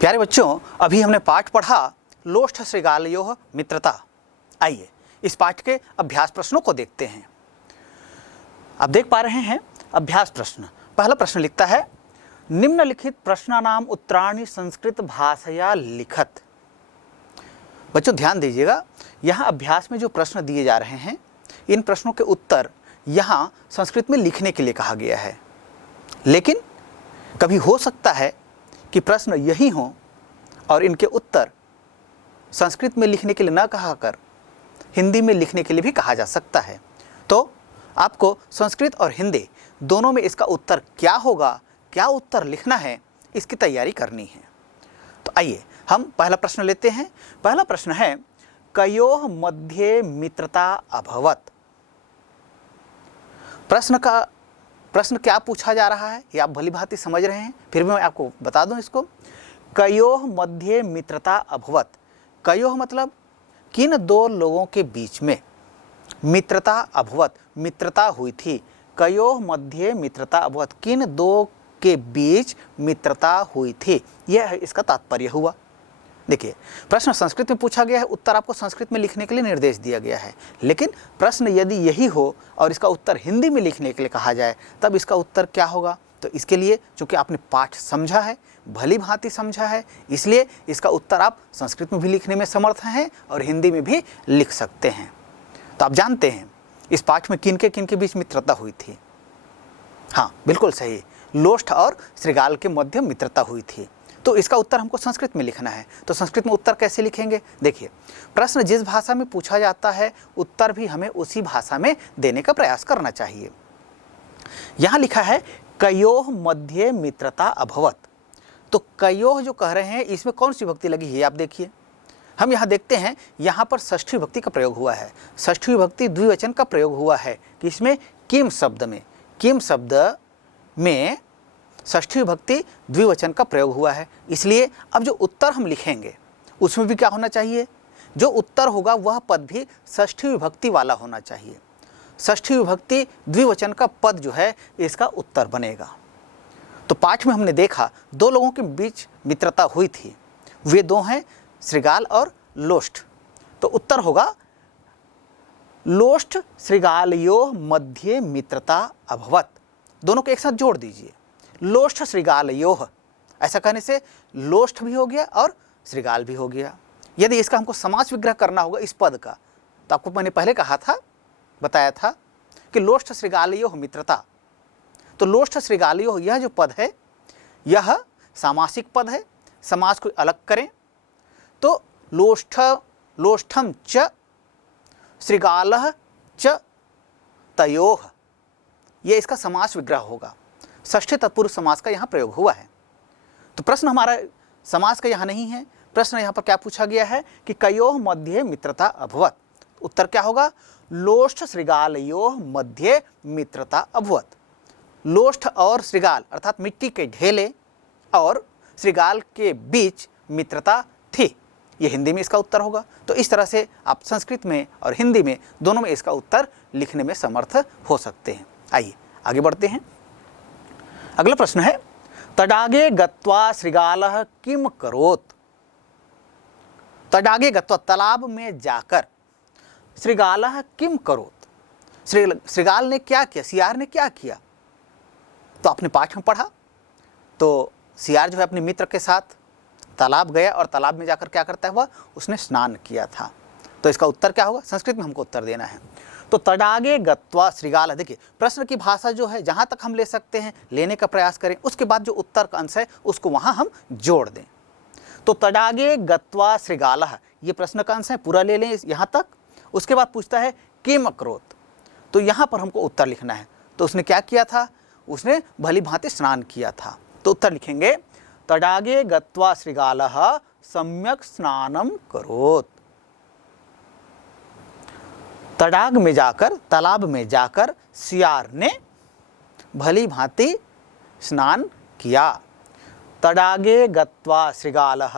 प्यारे बच्चों, अभी हमने पाठ पढ़ा लोष्ठ शृगालयोः मित्रता। आइए इस पाठ के अभ्यास प्रश्नों को देखते हैं। आप देख पा रहे हैं अभ्यास प्रश्न। पहला प्रश्न लिखता है, निम्नलिखित प्रश्नानाम उत्तराणि संस्कृत भाषया लिखत। बच्चों ध्यान दीजिएगा, यहाँ अभ्यास में जो प्रश्न दिए जा रहे हैं, इन प्रश्नों के उत्तर यहाँ संस्कृत में लिखने के लिए कहा गया है। लेकिन कभी हो सकता है कि प्रश्न यही हों और इनके उत्तर संस्कृत में लिखने के लिए न कहाकर हिंदी में लिखने के लिए भी कहा जा सकता है। तो आपको संस्कृत और हिंदी दोनों में इसका उत्तर क्या होगा, क्या उत्तर लिखना है, इसकी तैयारी करनी है। तो आइए हम पहला प्रश्न लेते हैं। पहला प्रश्न है, कयोः मध्ये मित्रता अभवत। प्रश्न क्या पूछा जा रहा है ये आप भली भांति समझ रहे हैं, फिर भी मैं आपको बता दूं इसको। कयोः मध्ये मित्रता अभवत। कयोः मतलब किन दो लोगों के बीच में मित्रता अभवत, मित्रता हुई थी। कयोः मध्ये मित्रता अभवत, किन दो के बीच मित्रता हुई थी, यह इसका तात्पर्य हुआ। देखिए, प्रश्न संस्कृत में पूछा गया है, उत्तर आपको संस्कृत में लिखने के लिए निर्देश दिया गया है। लेकिन प्रश्न यदि यही हो और इसका उत्तर हिंदी में लिखने के लिए कहा जाए, तब इसका उत्तर क्या होगा। तो इसके लिए चूंकि आपने पाठ समझा है, भली भांति समझा है, इसलिए इसका उत्तर आप संस्कृत में भी लिखने में समर्थ हैं और हिंदी में भी लिख सकते हैं। तो आप जानते हैं इस पाठ में किन के बीच मित्रता हुई थी। हाँ, बिल्कुल सही, लोष्ठ और शृगाल के मध्य मित्रता हुई थी। तो इसका उत्तर हमको संस्कृत में लिखना है। तो संस्कृत में उत्तर कैसे लिखेंगे। देखिए, प्रश्न जिस भाषा में पूछा जाता है, उत्तर भी हमें उसी भाषा में देने का प्रयास करना चाहिए। यहाँ लिखा है कयोः मध्ये मित्रता अभवत। तो कयोः जो कह रहे हैं, इसमें कौन सी विभक्ति लगी है आप देखिए। हम यहाँ देखते हैं, यहाँ पर षष्ठी विभक्ति का प्रयोग हुआ है। षष्ठी विभक्ति द्विवचन का प्रयोग हुआ है कि इसमें किम शब्द में, किम शब्द में षष्ठी विभक्ति द्विवचन का प्रयोग हुआ है। इसलिए अब जो उत्तर हम लिखेंगे उसमें भी क्या होना चाहिए, जो उत्तर होगा वह पद भी षष्ठी विभक्ति वाला होना चाहिए। षष्ठी विभक्ति द्विवचन का पद जो है इसका उत्तर बनेगा। तो पाठ में हमने देखा दो लोगों के बीच मित्रता हुई थी, वे दो हैं शृगाल और लोष्ठ। तो उत्तर होगा लोष्ठ शृगालयोः मध्ये मित्रता अभवत। दोनों को एक साथ जोड़ दीजिए, लोष्ठ शृगालयोः। ऐसा कहने से लोष्ठ भी हो गया और शृगाल भी हो गया। यदि इसका हमको समास विग्रह करना होगा इस पद का, तो आपको मैंने पहले कहा था, बताया था कि लोष्ठ शृगालयोः मित्रता। तो लोष्ठ शृगालयोः यह जो पद है यह सामासिक पद है। समास को अलग करें तो लोष्ठम च शृगालः च तयोः, ये इसका समास विग्रह होगा। षष्ठी तत्पुरुष समास का यहाँ प्रयोग हुआ है। तो प्रश्न हमारा समास का यहाँ नहीं है। प्रश्न यहाँ पर क्या पूछा गया है कि कयोः मध्ये मित्रता अभवत। उत्तर क्या होगा, लोष्ठ शृगालयोः मध्ये मित्रता अभवत। लोष्ठ और शृगाल अर्थात मिट्टी के ढेले और शृगाल के बीच मित्रता थी, ये हिंदी में इसका उत्तर होगा। तो इस तरह से आप संस्कृत में और हिंदी में दोनों में इसका उत्तर लिखने में समर्थ हो सकते हैं। आइए आगे बढ़ते हैं। अगला प्रश्न है, तडागे गत्वा शृगालः किम करोत। तडागे गत्वा तालाब में जाकर शृगालः किम करोत, शृगाल ने क्या किया, सियार ने क्या किया। तो आपने पाठ में पढ़ा, तो सियार जो है अपने मित्र के साथ तालाब गया और तालाब में जाकर क्या करता हुआ, उसने स्नान किया था। तो इसका उत्तर क्या होगा, संस्कृत में हमको उत्तर देना है। तो तडागे गत्वा शृगाल। देखिए, प्रश्न की भाषा जो है जहाँ तक हम ले सकते हैं लेने का प्रयास करें, उसके बाद जो उत्तर का अंश है उसको वहाँ हम जोड़ दें। तो तडागे गत्वा शृगालः, ये प्रश्न का अंश है, पूरा ले लें यहाँ तक। उसके बाद पूछता है किम अकरोत, तो यहाँ पर हमको उत्तर लिखना है। तो उसने क्या किया था, उसने भली भांति स्नान किया था। तो उत्तर लिखेंगे तडागे गत्वा शृगालः सम्यक स्नानम करोत। तडाग में जाकर, तालाब में जाकर सियार ने भली भांति स्नान किया। तडागे गत्वा शृगालः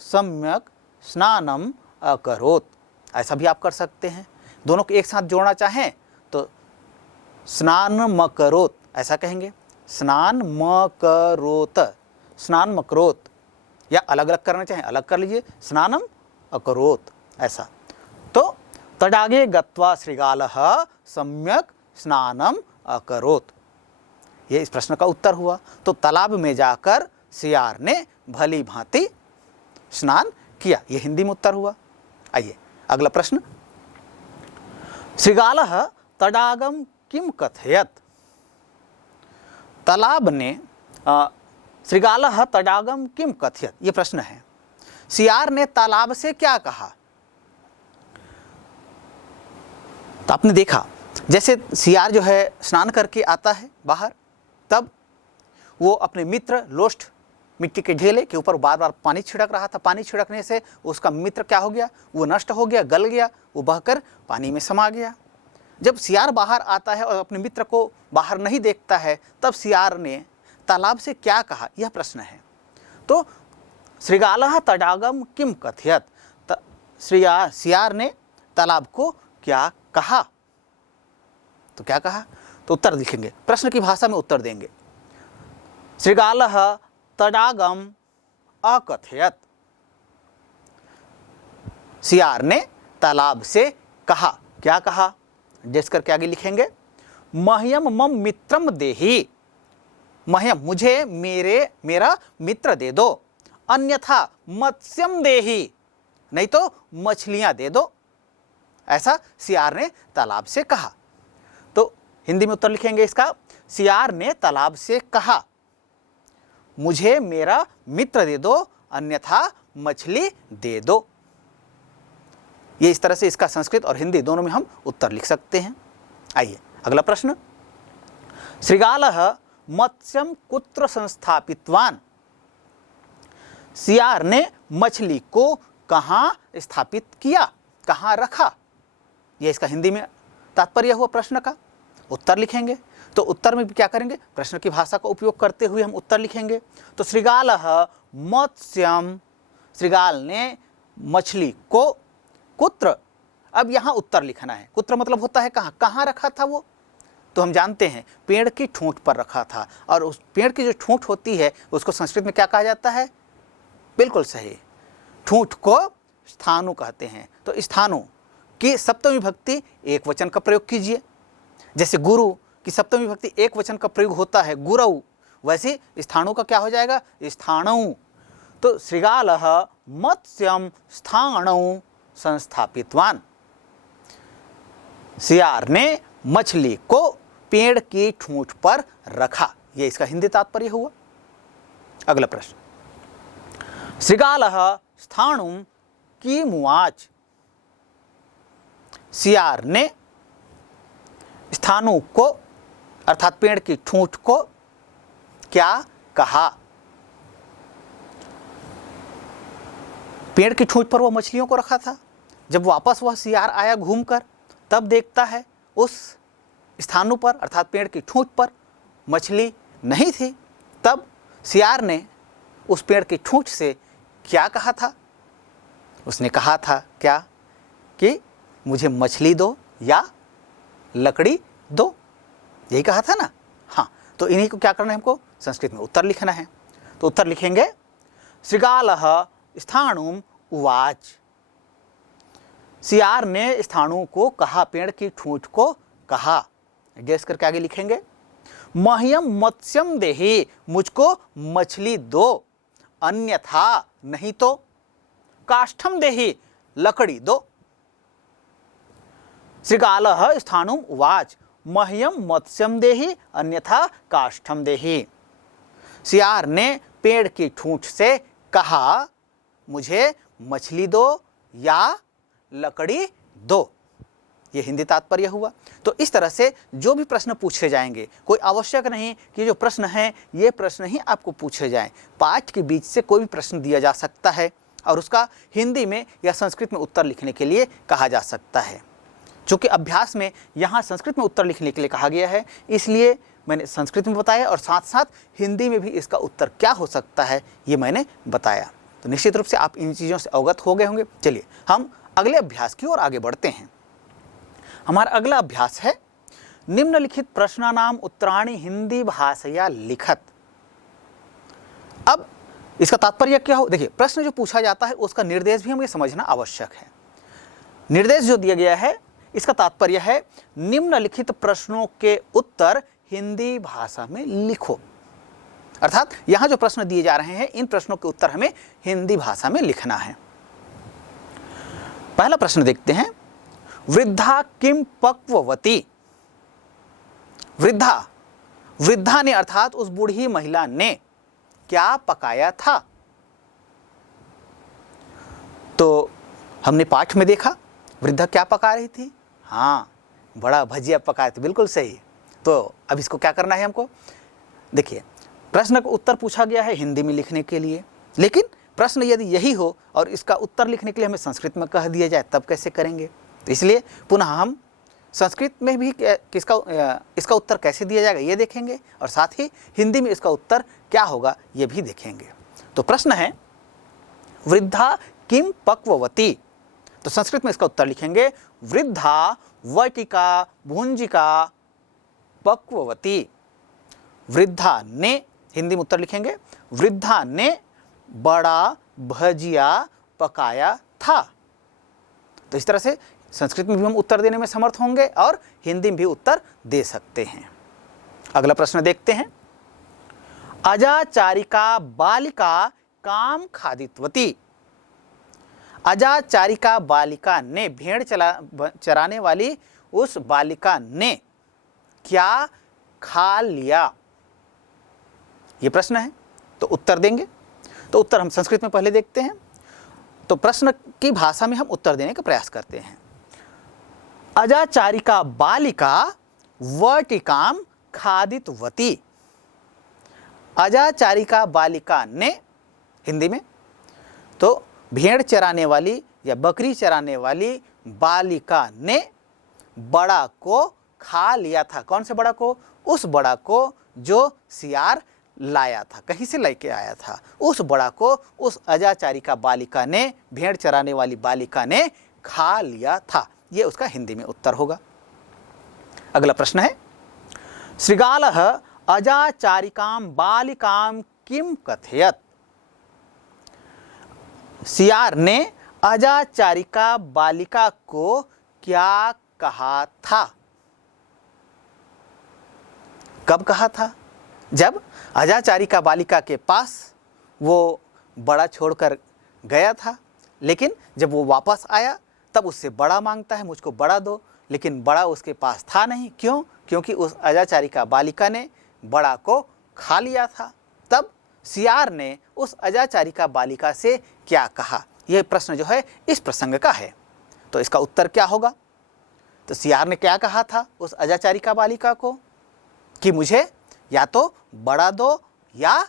सम्यक स्नानम अकरोत। ऐसा भी आप कर सकते हैं। दोनों को एक साथ जोड़ना चाहें तो स्नान मकरोत ऐसा कहेंगे, स्नान मकरोत, स्नान मकरोत। या अलग अलग करना चाहें अलग कर लीजिए, स्नानम अकरोत् ऐसा। तो तडागे गत्वा श्रीगालः सम्यक स्नानम अकरोत्, ये इस प्रश्न का उत्तर हुआ। तो तालाब में जाकर सियार ने भली भांति स्नान किया, ये हिंदी में उत्तर हुआ। आइए अगला प्रश्न, श्रीगालः तडागम किम कथयत, तालाब ने श्रीगालः तडागम किम कथयत, ये प्रश्न है। सियार ने तालाब से क्या कहा। तो आपने देखा जैसे सियार जो है स्नान करके आता है बाहर, तब वो अपने मित्र लोष्ट मिट्टी के ढेले के ऊपर बार बार पानी छिड़क रहा था। पानी छिड़कने से उसका मित्र क्या हो गया, वो नष्ट हो गया, गल गया, वो बहकर पानी में समा गया। जब सियार बाहर आता है और अपने मित्र को बाहर नहीं देखता है, तब सियार ने तालाब से क्या कहा, यह प्रश्न है। तो श्रीगालः तडागम किम कथयत, सियार ने तालाब को क्या कहा। तो क्या कहा, तो उत्तर लिखेंगे, प्रश्न की भाषा में उत्तर देंगे। श्रीगालः तडागम अकथयत, सियार ने तालाब से कहा, क्या कहा, जिस करके आगे लिखेंगे, मह्यम मम मित्रम देहि, मह्यम मुझे मेरा मित्र दे दो, अन्यथा मत्स्यम देहि, नहीं तो मछलियां दे दो, ऐसा सियार ने तालाब से कहा। तो हिंदी में उत्तर लिखेंगे इसका, सियार ने तालाब से कहा, मुझे मेरा मित्र दे दो, अन्यथा मछली दे दो। ये इस तरह से इसका संस्कृत और हिंदी दोनों में हम उत्तर लिख सकते हैं। आइए अगला प्रश्न, श्रीगालः मत्स्यम कुत्र संस्थापितवान, सियार ने मछली को कहाँ स्थापित किया, कहाँ रखा, यह इसका हिंदी में तात्पर्य हुआ प्रश्न का। उत्तर लिखेंगे, तो उत्तर में भी क्या करेंगे, प्रश्न की भाषा का उपयोग करते हुए हम उत्तर लिखेंगे। तो श्रीगालः मत्स्यम, श्रीगाल ने मछली को कुत्र, अब यहाँ उत्तर लिखना है। कुत्र मतलब होता है कहाँ, कहाँ रखा था वो, तो हम जानते हैं पेड़ की ठूंठ पर रखा था, और उस पेड़ की जो ठूंठ होती है उसको संस्कृत में क्या कहा जाता है, बिल्कुल सही, ठूंठ को स्थानु कहते हैं। तो स्थानु की सप्तमी विभक्ति एक वचन का प्रयोग कीजिए, जैसे गुरु की सप्तमी विभक्ति एक वचन का प्रयोग होता है गुरु, वैसे स्थानु का क्या हो जाएगा, स्थाणु। तो श्रीगालः मत्स्यम स्थाणु संस्थापितवान, सियार ने मछली को पेड़ की ठूंठ पर रखा, यह इसका हिंदी तात्पर्य हुआ। अगला प्रश्न, श्रीगालः स्थाणुम किमुवाच, सियार ने स्थानु को अर्थात पेड़ की ठूंठ को क्या कहा। पेड़ की ठूंठ पर वो मछलियों को रखा था, जब वापस वह सियार आया घूमकर, तब देखता है उस स्थानु पर अर्थात पेड़ की ठूंठ पर मछली नहीं थी। तब सियार ने उस पेड़ की ठूंठ से क्या कहा था, उसने कहा था क्या, कि मुझे मछली दो या लकड़ी दो, यही कहा था ना। हाँ, तो इन्हीं को क्या करना है, हमको संस्कृत में उत्तर लिखना है। तो उत्तर लिखेंगे, श्रीगालः स्थाणुम उवाच, सियार ने स्थाणु को कहा, पेड़ की ठूंठ को कहा। गैस करके आगे लिखेंगे, मह्यम मत्स्यम देहि, मुझको मछली दो, अन्यथा नहीं तो काष्ठम देहि, लकड़ी दो। श्रीगालः स्थाणुम उवाच, मह्यम मत्स्यम देहि, अन्यथा काष्ठम देहि, सियार ने पेड़ की ठूंठ से कहा, मुझे मछली दो या लकड़ी दो, ये हिंदी तात्पर्य हुआ। तो इस तरह से जो भी प्रश्न पूछे जाएंगे, कोई आवश्यक नहीं कि जो प्रश्न है ये प्रश्न ही आपको पूछे जाएं, पाठ के बीच से कोई भी प्रश्न दिया जा सकता है और उसका हिंदी में या संस्कृत में उत्तर लिखने के लिए कहा जा सकता है। चूँकि अभ्यास में यहाँ संस्कृत में उत्तर लिखने के लिए कहा गया है, इसलिए मैंने संस्कृत में बताया और साथ साथ हिंदी में भी इसका उत्तर क्या हो सकता है ये मैंने बताया। तो निश्चित रूप से आप इन चीज़ों से अवगत हो गए होंगे। चलिए हम अगले अभ्यास की ओर आगे बढ़ते हैं। हमारा अगला अभ्यास है, निम्नलिखित प्रश्नानाम उत्तराणि हिंदी भाषया लिखत। अब इसका तात्पर्य क्या हो, देखिए प्रश्न जो पूछा जाता है उसका निर्देश भी हमें समझना आवश्यक है। निर्देश जो दिया गया है इसका तात्पर्य है निम्नलिखित प्रश्नों के उत्तर हिंदी भाषा में लिखो। अर्थात यहां जो प्रश्न दिए जा रहे हैं इन प्रश्नों के उत्तर हमें हिंदी भाषा में लिखना है। पहला प्रश्न देखते हैं, वृद्धा किम पक्ववती। वृद्धा ने अर्थात उस बूढ़ी महिला ने क्या पकाया था। तो हमने पाठ में देखा वृद्धा क्या पका रही थी, हाँ बड़ा भजिया पकाए थे, बिल्कुल सही। तो अब इसको क्या करना है हमको, देखिए प्रश्न का उत्तर पूछा गया है हिंदी में लिखने के लिए, लेकिन प्रश्न यदि यही हो और इसका उत्तर लिखने के लिए हमें संस्कृत में कह दिया जाए तब कैसे करेंगे। तो इसलिए पुनः हम संस्कृत में भी इसका उत्तर कैसे दिया जाएगा ये देखेंगे और साथ ही हिंदी में इसका उत्तर क्या होगा ये भी देखेंगे। तो प्रश्न है वृद्धा किम पक्ववती, तो संस्कृत में इसका उत्तर लिखेंगे वृद्धा वटिका भुंजिका पक्ववती। वृद्धा ने, हिंदी में उत्तर लिखेंगे वृद्धा ने बड़ा भजिया पकाया था। तो इस तरह से संस्कृत में भी हम उत्तर देने में समर्थ होंगे और हिंदी में भी उत्तर दे सकते हैं। अगला प्रश्न देखते हैं, अजाचारिका बालिका काम खादितवती। अजाचारिका बालिका ने, भेड़ चराने वाली उस बालिका ने क्या खा लिया, ये प्रश्न है। तो उत्तर देंगे, तो उत्तर हम संस्कृत में पहले देखते हैं। तो प्रश्न की भाषा में हम उत्तर देने का प्रयास करते हैं। अजाचारिका बालिका वटिकाम खादितवती। अजाचारिका बालिका ने, हिंदी में तो भेड़ चराने वाली या बकरी चराने वाली बालिका ने बड़ा को खा लिया था। कौन से बड़ा को, उस बड़ा को जो सियार लाया था, कहीं से लेके आया था, उस बड़ा को उस अजाचारिका बालिका ने, भेड़ चराने वाली बालिका ने खा लिया था। ये उसका हिंदी में उत्तर होगा। अगला प्रश्न है, श्रृगालः अजाचारिकां बालिकां किम कथयत। सियार ने अजाचारिका बालिका को क्या कहा था। कब कहा था, जब अजाचारिका बालिका के पास वो बड़ा छोड़कर गया था, लेकिन जब वो वापस आया तब उससे बड़ा मांगता है, मुझको बड़ा दो, लेकिन बड़ा उसके पास था नहीं। क्यों, क्योंकि उस अजाचारिका बालिका ने बड़ा को खा लिया था। तब सियार ने उस अजाचारिका बालिका से क्या कहा, यह प्रश्न जो है इस प्रसंग का है। तो इसका उत्तर क्या होगा, तो सियार ने क्या कहा था उस अजाचारिका बालिका को कि मुझे या तो बड़ा दो या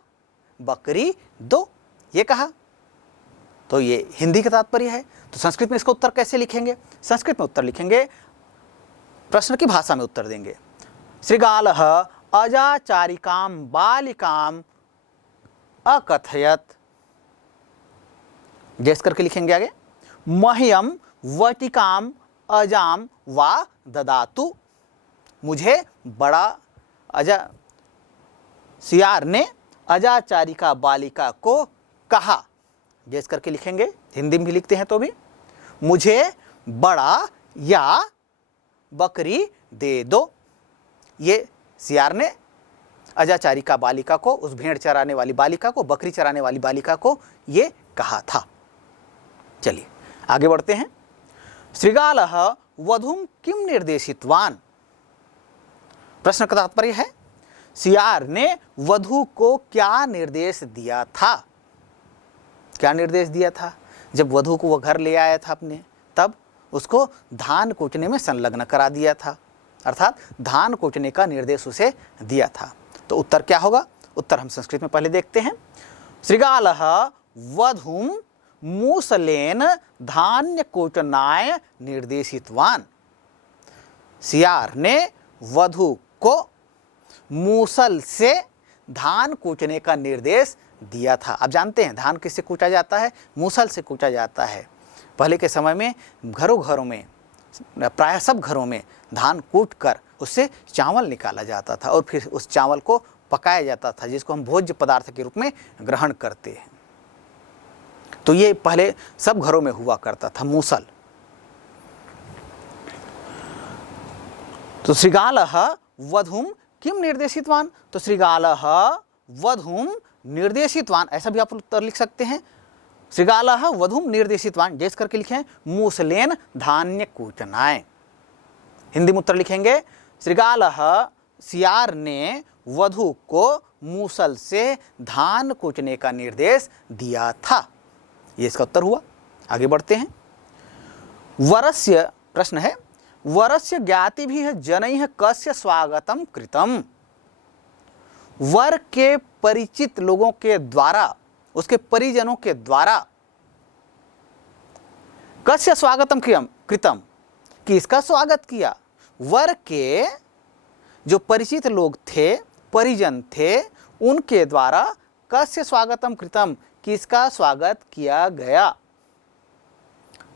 बकरी दो, ये कहा। तो ये हिंदी का तात्पर्य है। तो संस्कृत में इसका उत्तर कैसे लिखेंगे, संस्कृत में उत्तर लिखेंगे, प्रश्न की भाषा में उत्तर देंगे। श्रृगालः अजाचारिकां बालिकां अकथयत, जैस करके लिखेंगे आगे, मह्यम वटिकां अजाम वा ददातु। मुझे बड़ा सियार ने अजाचारिका बालिका को कहा, जैस करके लिखेंगे, हिंदी में भी लिखते हैं तो भी, मुझे बड़ा या बकरी दे दो। ये सियार ने अजाचारिका बालिका को, उस भेड़ चराने वाली बालिका को, बकरी चराने वाली बालिका को ये कहा था। चलिए आगे बढ़ते हैं। श्रृगालः वधूम किम निर्देशितवान। प्रश्न का तात्पर्य है सियार ने वधू को क्या निर्देश दिया था। क्या निर्देश दिया था, जब वधू को वह घर ले आया था अपने, तब उसको धान कूटने में संलग्न करा दिया था, अर्थात धान कूटने का निर्देश उसे दिया था। तो उत्तर क्या होगा, उत्तर हम संस्कृत में पहले देखते हैं। श्रृगालः वधूम मूसलेन धान्य कूटनाय निर्देशितवान। सियार ने वधू को मूसल से धान कूटने का निर्देश दिया था। आप जानते हैं धान किससे कूटा जाता है, मूसल से कूटा जाता है। पहले के समय में घरों घरों में, प्रायः सब घरों में धान कूट कर उससे चावल निकाला जाता था और फिर उस चावल को पकाया जाता था, जिसको हम भोज्य पदार्थ के रूप में ग्रहण करते हैं। तो ये पहले सब घरों में हुआ करता था, मूसल। तो श्रीगालः वधूं किम निर्देशितवान, तो श्रीगालः वधूं निर्देशितवान, ऐसा भी आप उत्तर लिख सकते हैं। श्रीगालः वधूं निर्देशितवान जैसे करके लिखे मूसलेन धान्य कूचनाय। हिंदी में उत्तर लिखेंगे श्रीगालः सियार ने वधु को मूसल से धान कूचने का निर्देश दिया था। ये इसका उत्तर हुआ। आगे बढ़ते हैं। वरस्य, प्रश्न है वरस्य ज्ञाति भी है जनैः कस्य स्वागतम कृतम, वर के परिचित लोगों के द्वारा, उसके परिजनों के द्वारा कस्य स्वागतम कृतम, किसका स्वागत किया। वर के जो परिचित लोग थे, परिजन थे, उनके द्वारा कस्य स्वागतम कृतम, किसका स्वागत किया गया।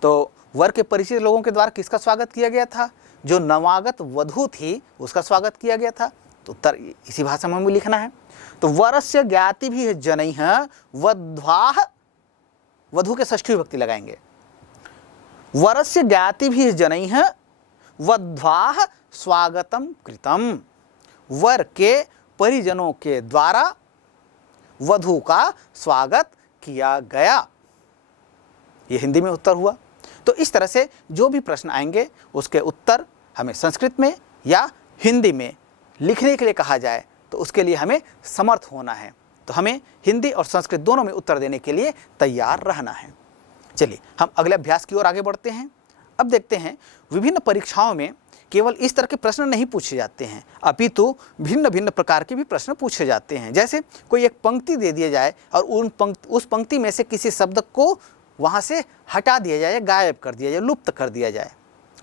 तो वर के परिचित लोगों के द्वारा किसका स्वागत किया गया था, जो नवागत वधू थी उसका स्वागत किया गया था। तो उत्तर इसी भाषा में हमें लिखना है। तो वरस्य ज्ञाति भी है जनैः वध्वाः, वधू के षष्ठी विभक्ति लगाएंगे। वरस्य ज्ञाति भी है जनैः वध्वाः स्वागतम कृतम, वर के परिजनों के द्वारा वधू का स्वागत किया गया। ये हिंदी में उत्तर हुआ। तो इस तरह से जो भी प्रश्न आएंगे उसके उत्तर हमें संस्कृत में या हिंदी में लिखने के लिए कहा जाए तो उसके लिए हमें समर्थ होना है। तो हमें हिंदी और संस्कृत दोनों में उत्तर देने के लिए तैयार रहना है। चलिए हम अगले अभ्यास की ओर आगे बढ़ते हैं। अब देखते हैं विभिन्न परीक्षाओं में केवल इस तरह के प्रश्न नहीं पूछे जाते हैं, अपितु भिन्न भिन्न प्रकार के भी प्रश्न पूछे जाते हैं। जैसे कोई एक पंक्ति दे दिया जाए और उस पंक्ति में से किसी शब्द को वहाँ से हटा दिया जाए, गायब कर दिया जाए, लुप्त कर दिया जाए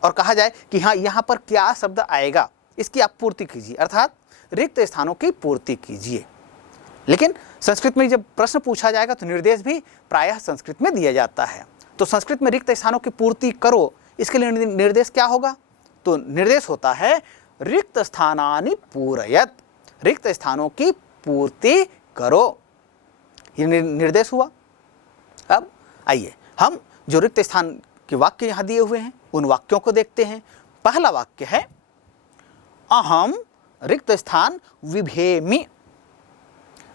और कहा जाए कि हाँ यहाँ पर क्या शब्द आएगा, इसकी आप पूर्ति कीजिए, अर्थात रिक्त स्थानों की पूर्ति कीजिए। लेकिन संस्कृत में जब प्रश्न पूछा जाएगा तो निर्देश भी प्रायः संस्कृत में दिया जाता है। तो संस्कृत में रिक्त स्थानों की पूर्ति करो, इसके लिए निर्देश क्या होगा। तो निर्देश होता है रिक्त स्थानानि पूरयत, रिक्त स्थानों की पूर्ति करो, ये निर्देश हुआ। अब आइए हम जो रिक्त स्थान के वाक्य यहाँ दिए हुए हैं उन वाक्यों को देखते हैं। पहला वाक्य है अहम रिक्त स्थान विभेमि।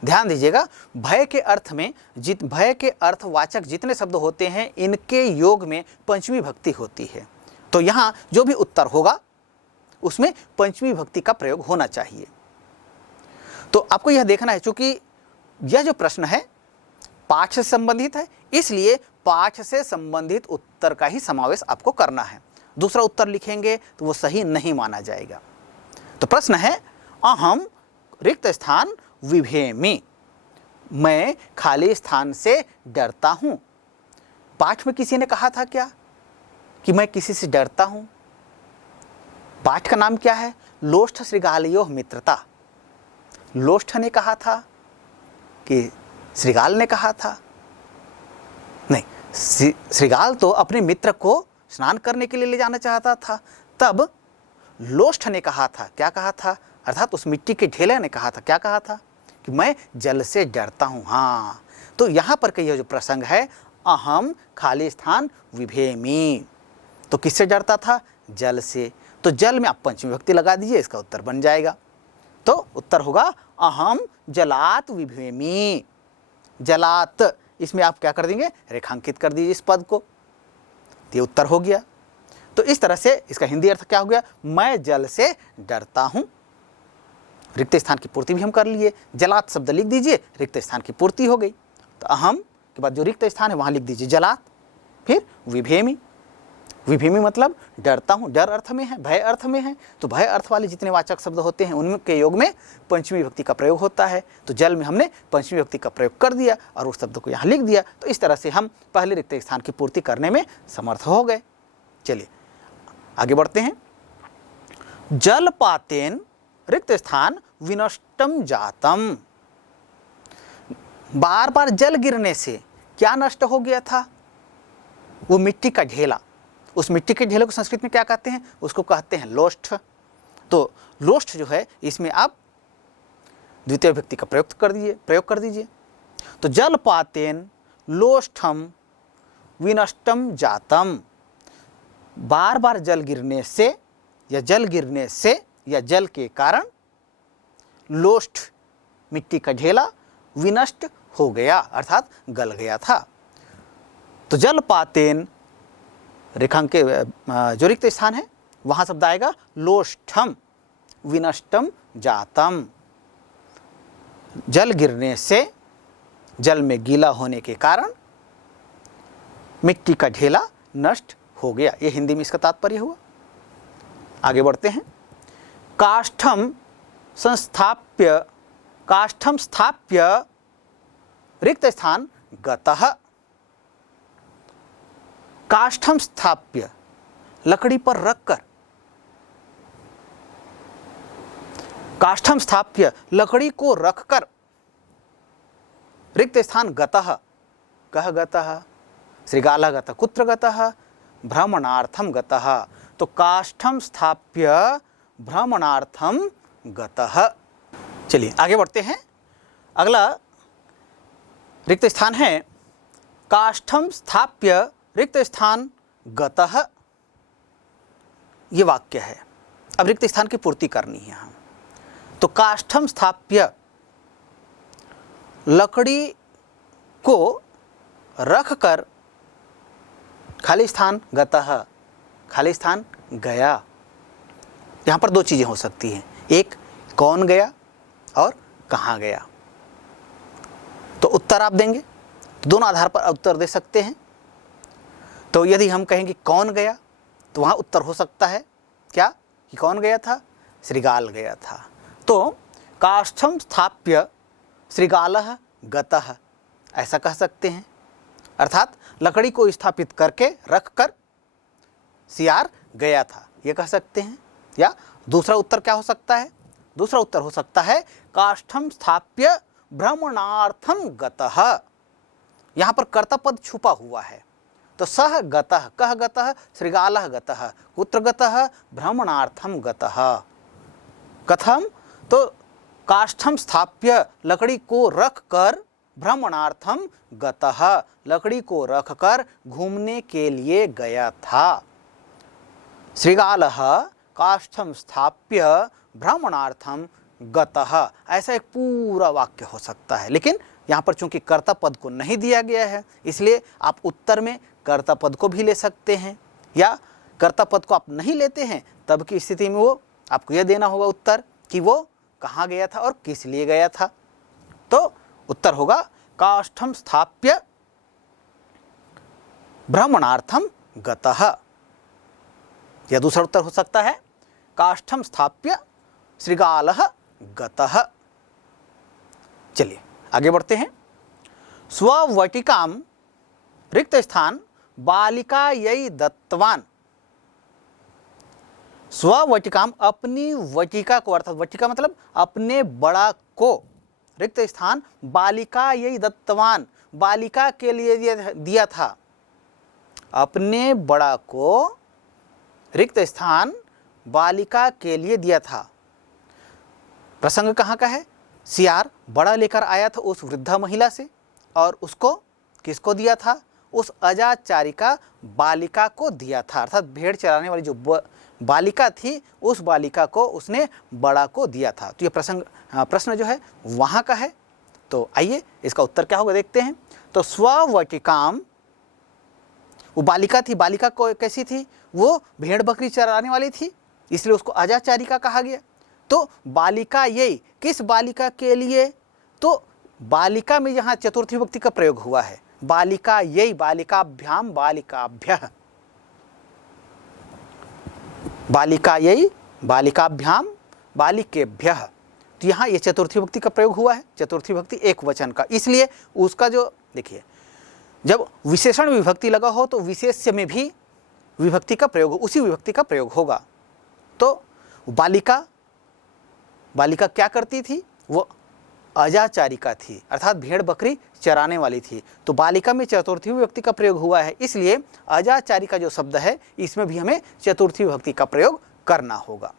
ध्यान दीजिएगा, भय के अर्थ में भय के अर्थवाचक जितने शब्द होते हैं इनके योग में पंचमी भक्ति होती है। तो यहाँ जो भी उत्तर होगा उसमें पंचमी भक्ति का प्रयोग होना चाहिए। तो आपको यह देखना है, चूंकि यह जो प्रश्न है पाठ से संबंधित है, इसलिए पाठ से संबंधित उत्तर का ही समावेश आपको करना है। दूसरा उत्तर लिखेंगे तो वो सही नहीं माना जाएगा। तो प्रश्न है अहम रिक्त स्थान विभेमि, मैं खाली स्थान से डरता हूं। पाठ में किसी ने कहा था क्या कि मैं किसी से डरता हूं। पाठ का नाम क्या है, लोष्ठ श्रीगालयोः मित्रता। लोष्ठ ने कहा था कि श्रीगाल ने कहा था, नहीं, श्रीगाल तो अपने मित्र को स्नान करने के लिए ले जाना चाहता था, तब लोष्ठ ने कहा था, क्या कहा था, अर्थात उस मिट्टी के ढेले ने कहा था, क्या कहा था कि मैं जल से डरता हूं। हाँ, तो यहां पर यह जो प्रसंग है अहम खाली स्थान विभेमि, तो किससे डरता था, जल से। तो जल में आप पंचमी विभक्ति लगा दीजिए, इसका उत्तर बन जाएगा। तो उत्तर होगा अहम जलात विभेमि। जलात, इसमें आप क्या कर देंगे, रेखांकित कर दीजिए इस पद को, ये उत्तर हो गया। तो इस तरह से इसका हिंदी अर्थ क्या हो गया, मैं जल से डरता हूं। रिक्त स्थान की पूर्ति भी हम कर लिए, जलात शब्द लिख दीजिए, रिक्त स्थान की पूर्ति हो गई। तो अहम के बाद जो रिक्त स्थान है वहां लिख दीजिए जलात, फिर विभेमि। विभेमि मतलब डरता हूं, डर अर्थ में है, भय अर्थ में है। तो भय अर्थ वाले जितने वाचक शब्द होते हैं उनके योग में पंचमी विभक्ति का प्रयोग होता है। तो जल में हमने पंचमी विभक्ति का प्रयोग कर दिया और उस शब्द को यहाँ लिख दिया। तो इस तरह से हम पहले रिक्त स्थान की पूर्ति करने में समर्थ हो गए। चलिए आगे बढ़ते हैं। जलपातेन रिक्त स्थान विनष्टम जातम। बार बार जल गिरने से क्या नष्ट हो गया था, वो मिट्टी का ढेला। उस मिट्टी के ढेले को संस्कृत में क्या कहते हैं, उसको कहते हैं लोष्ठ। तो लोष्ठ जो है इसमें आप द्वितीय विभक्ति का प्रयोग कर दीजिए। तो जलपातेन लोष्ठम विनष्टम जातम, बार बार जल गिरने से या जल गिरने से या जल के कारण लोष्ठ मिट्टी का ढेला विनष्ट हो गया अर्थात गल गया था। तो जलपातेन रेखांक जो रिक्त स्थान है वहां शब्द आएगा लोष्ठम विनष्टम जातम, जल गिरने से जल में गीला होने के कारण मिट्टी का ढेला नष्ट हो गया। ये हिंदी में इसका तात्पर्य हुआ। आगे बढ़ते हैं। काष्ठम स्थाप्य रिक्त स्थान गतः, काष्ठम स्थाप्य लकड़ी पर रखकर, काष्ठम स्थाप्य लकड़ी को रखकर, रिक्त स्थान गतः, कह गतः, श्रीगालः गतः, कुत्र गतः, भ्रमणार्थम गतः। तो काष्ठम स्थाप्य भ्रमणार्थम गतः। चलिए आगे बढ़ते हैं। अगला रिक्त स्थान है काष्ठम स्थाप्य रिक्त स्थान गतः। ये वाक्य है। अब रिक्त स्थान की पूर्ति करनी है हम। तो काष्ठम स्थाप्य लकड़ी को रखकर, खाली स्थान गतः, खाली स्थान गया। यहां पर दो चीजें हो सकती हैं, एक कौन गया और कहां गया। तो उत्तर आप देंगे, दोनों आधार पर उत्तर दे सकते हैं। तो यदि हम कहेंगे कौन गया तो वहां उत्तर हो सकता है क्या कि कौन गया था, श्रीगाल गया था। तो काष्ठम स्थाप्य श्रीगालः गतः ऐसा कह सकते हैं, अर्थात लकड़ी को स्थापित करके रखकर सियार गया था, ये कह सकते हैं। या दूसरा उत्तर क्या हो सकता है, दूसरा उत्तर हो सकता है काष्ठम स्थाप्य भ्रमणार्थम गतः। यहां पर कर्ता पद छुपा हुआ है। तो सह गतः, कह गतः, श्रीगालः गतः, कुत्र गतः, भ्रमणार्थम गतः। कथम, तो काष्ठम स्थाप्य लकड़ी को रखकर, भ्रमणार्थम गतः लकड़ी को रखकर घूमने के लिए गया था। श्रीगालः काष्ठम स्थाप्य भ्रमणार्थम गतः, ऐसा एक पूरा वाक्य हो सकता है। लेकिन यहाँ पर चूंकि कर्ता पद को नहीं दिया गया है, इसलिए आप उत्तर में कर्ता पद को भी ले सकते हैं, या कर्ता पद को आप नहीं लेते हैं तब की स्थिति में वो आपको यह देना होगा उत्तर कि वो कहाँ गया था और किस लिए गया था। तो उत्तर होगा काष्ठम स्थाप्य भ्रमणार्थम गतः, या दूसरा उत्तर हो सकता है काष्ठम स्थाप्य श्रीगालः गतः। चलिए आगे बढ़ते हैं। स्ववटिकाम रिक्त स्थान बालिकायै दत्तवान। स्ववटिकाम अपनी वटिका को, अर्थात वटिका मतलब अपने बड़ा को, रिक्त स्थान बालिकायै दत्तवान बालिका के लिए दिया था। अपने बड़ा को रिक्त स्थान बालिका के लिए दिया था। प्रसंग कहाँ का है, सियार बड़ा लेकर आया था उस वृद्धा महिला से, और उसको किसको दिया था, उस अजाचारिका बालिका को दिया था। अर्थात भेड़ चराने वाली जो बालिका थी उस बालिका को उसने बड़ा को दिया था। तो ये प्रश्न जो है वहाँ का है। तो आइए इसका उत्तर क्या होगा देखते हैं। तो स्ववटिकाम, वो बालिका थी, बालिका को कैसी थी, वो भेड़ बकरी चराने वाली थी, इसलिए उसको अजाचारिका कहा गया। तो बालिका यही, किस बालिका के लिए, तो बालिका में यहाँ चतुर्थी विभक्ति का प्रयोग हुआ है। बालिका यही, बालिकाभ्याम बालिकाभ्यः, बालिका यही बालिकाभ्याम बालिकेभ्यः। तो यहाँ ये चतुर्थी विभक्ति का प्रयोग हुआ है, चतुर्थी विभक्ति एक वचन का, इसलिए उसका जो देखिए जब विशेषण विभक्ति लगा हो तो विशेष्य में भी विभक्ति का प्रयोग, उसी विभक्ति का प्रयोग होगा। तो बालिका, बालिका क्या करती थी, वो अजाचारिका थी, अर्थात भेड़ बकरी चराने वाली थी। तो बालिका में चतुर्थी विभक्ति का प्रयोग हुआ है, इसलिए अजाचारिका जो शब्द है इसमें भी हमें चतुर्थी विभक्ति का प्रयोग करना होगा।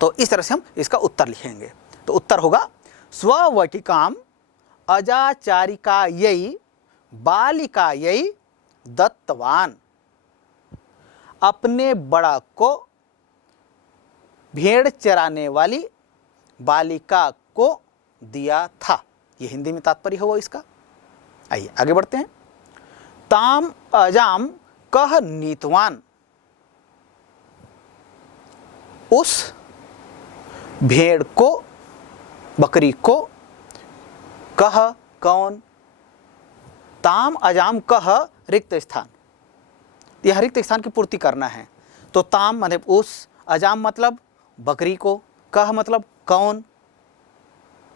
तो इस तरह से हम इसका उत्तर लिखेंगे। तो उत्तर होगा स्ववटिकाम अजाचारिकायै बालिकायै दत्तवान, अपने बड़ा को भेड़ चराने वाली बालिका को दिया था। ये हिंदी में तात्पर्य हुआ इसका। आइए आगे बढ़ते हैं। ताम अजाम कह नीतवान, उस भेड़ को, बकरी को, कह कौन, ताम अजाम कह रिक्त स्थान, यह रिक्त स्थान की पूर्ति करना है। तो ताम मतलब उस, अजाम मतलब बकरी को, कह मतलब कौन,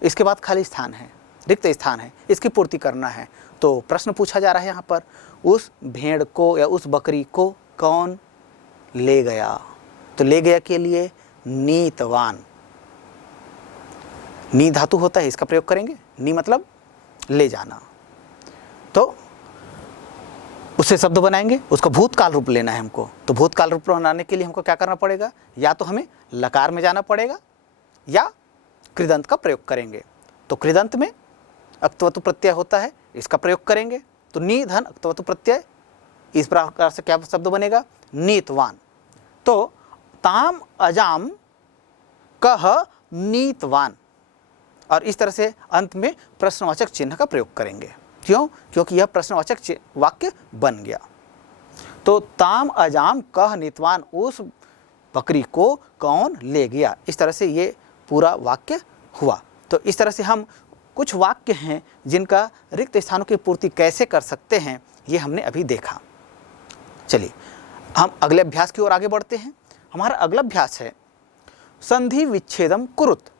इसके बाद खाली स्थान है, रिक्त स्थान है, इसकी पूर्ति करना है। तो प्रश्न पूछा जा रहा है यहाँ पर, उस भेड़ को या उस बकरी को कौन ले गया। तो ले गया के लिए नीतवान, नी धातु होता है, इसका प्रयोग करेंगे। नी मतलब ले जाना, तो उससे शब्द बनाएंगे, उसका भूतकाल रूप लेना है हमको। तो भूतकाल रूप बनाने के लिए हमको क्या करना पड़ेगा, या तो हमें लकार में जाना पड़ेगा या कृदंत का प्रयोग करेंगे। तो कृदंत में अक्तवतु प्रत्यय होता है, इसका प्रयोग करेंगे। तो नी धन अक्तवतु प्रत्यय, इस प्रकार से क्या शब्द बनेगा, नीतवान। तो ताम अजाम कह नीतवान, और इस तरह से अंत में प्रश्नवाचक चिन्ह का प्रयोग करेंगे। क्यों? क्योंकि यह प्रश्नवाचक वाक्य बन गया। तो ताम अजाम कह नीतवान, उस बकरी को कौन ले गया, इस तरह से ये पूरा वाक्य हुआ। तो इस तरह से हम कुछ वाक्य हैं जिनका रिक्त स्थानों की पूर्ति कैसे कर सकते हैं, ये हमने अभी देखा। चलिए हम अगले अभ्यास की ओर आगे बढ़ते हैं। हमारा अगला अभ्यास है संधि विच्छेदम कुरुत।